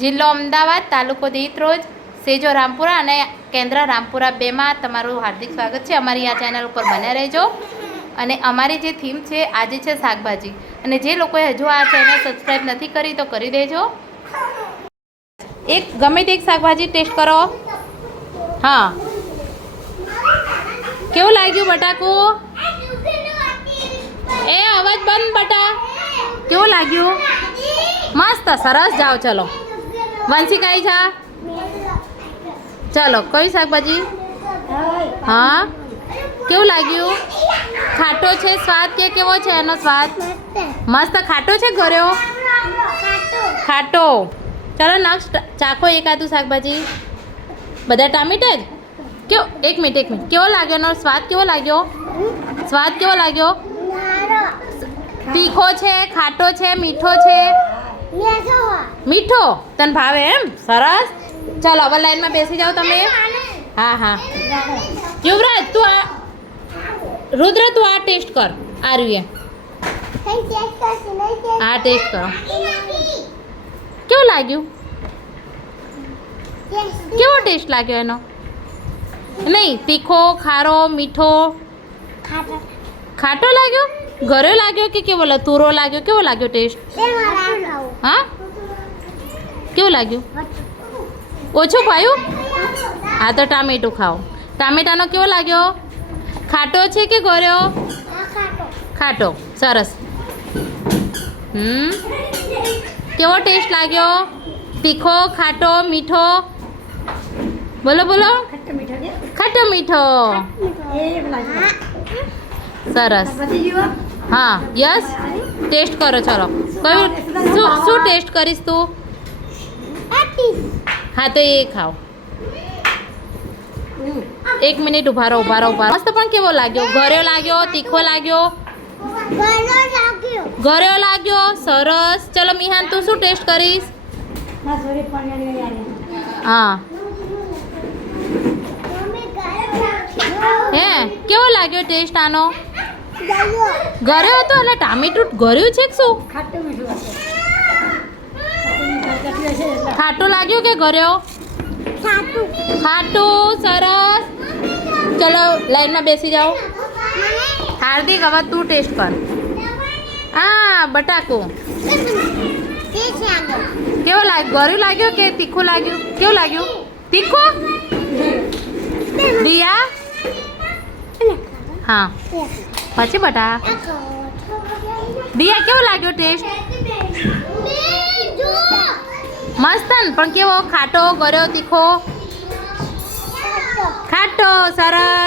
જિલ્લો અમદાવાદ, તાલુકો દીત્રોજ, સેજો રામપુરા અને કેન્દ્ર રામપુરા 2માં તમારું હાર્દિક સ્વાગત છે. અમારી આ ચેનલ ઉપર બન્યા રહેજો. અને અમારી જે થીમ છે આજે છે શાકભાજી, અને જે લોકોએ હજુ આ ચેનલ સબસ્ક્રાઈબ નથી કરી તો કરી દેજો. એક ગમે તે એક શાકભાજી ટેસ્ટ કરો. હા, કેવું લાગ્યું બટાકું? એ અવાજ બંધ બટા. કેવું લાગ્યું? મસ્ત, સરસ. જાઓ ચલો. વંશિકાઈ જા. ચલો, કઈ શાકભાજી? હા, કેવું લાગ્યું? ખાટો છે સ્વાદ કે કેવો છે એનો સ્વાદ? મસ્ત ખાટો છે. ઘર્યો ખાટો. ચલો નેક્સ્ટ ચાખો એકાદું શાકભાજી. બધા ટામેટા જ? કેવો? એક મિનિટ. કેવો લાગ્યો એનો સ્વાદ? કેવો લાગ્યો? સ્વાદ કેવો લાગ્યો? તીખો છે, ખાટો છે, મીઠો છે? મીઠો. તને ભાવે એમ? સરસ. ચાલો હવે લાઈનમાં બેસી જાઓ તમે. હા. યુવરાજ તું આ, રુદ્ર તું આ ટેસ્ટ કર. આ રહ્યું આ ટેસ્ટ કરો. કેવું લાગ્યું? કેવો ટેસ્ટ લાગ્યો એનો? નહીં, તીખો, ખારો, મીઠો? ખાટો લાગ્યો? ઘરે લાગ્યો કે કેવો તુરો લાગ્યો? કેવો લાગ્યો ટેસ્ટ? હા, કેવું લાગ્યું? ઓછું ભાયું? હા તો ટામેટું ખાઓ. ટામેટાનો કેવો લાગ્યો? ખાટો છે કે ગોળ્યો? ખાટો. સરસ. કેવો ટેસ્ટ લાગ્યો? તીખો, ખાટો, મીઠો? બોલો ખાટો મીઠો. સરસ. હા, યસ. ટેસ્ટ કરો. ચલો, કયું શું ટેસ્ટ કરીશ તું? હા તો એ ખાઓ. 1 મિનિટ ઉભા રહો. મસ્ત. પણ કેવો લાગ્યો? ઘર્યો લાગ્યો? તીખો લાગ્યો? ઘર્યો લાગ્યો. સરસ. ચલો મિહાન તું શું ટેસ્ટ કરીશ? હા. હે, કેવો લાગ્યો ટેસ્ટ આનો? ઘર્યો હતો એટલે ટામેટું ઘર્યું છે કે શું? ખાટું લાગ્યું કે ઘર્યો? ખાટું. સરસ. ચલો લાઈનમાં બેસી જાઓ. હાર્દિક હવે તું ટેસ્ટ કર. હા, બટાકું. કેવો લાગ્યો? ગળ્યું લાગ્યો કે તીખું લાગ્યું? કેવું લાગ્યું? તીખું? દિયા? હા, પછી બટા. દિયા કેવો લાગ્યો ટેસ્ટ? મસ્ત. પણ કેવો? ખાટો, ગળ્યો, તીખો? ખાટો. સરસ.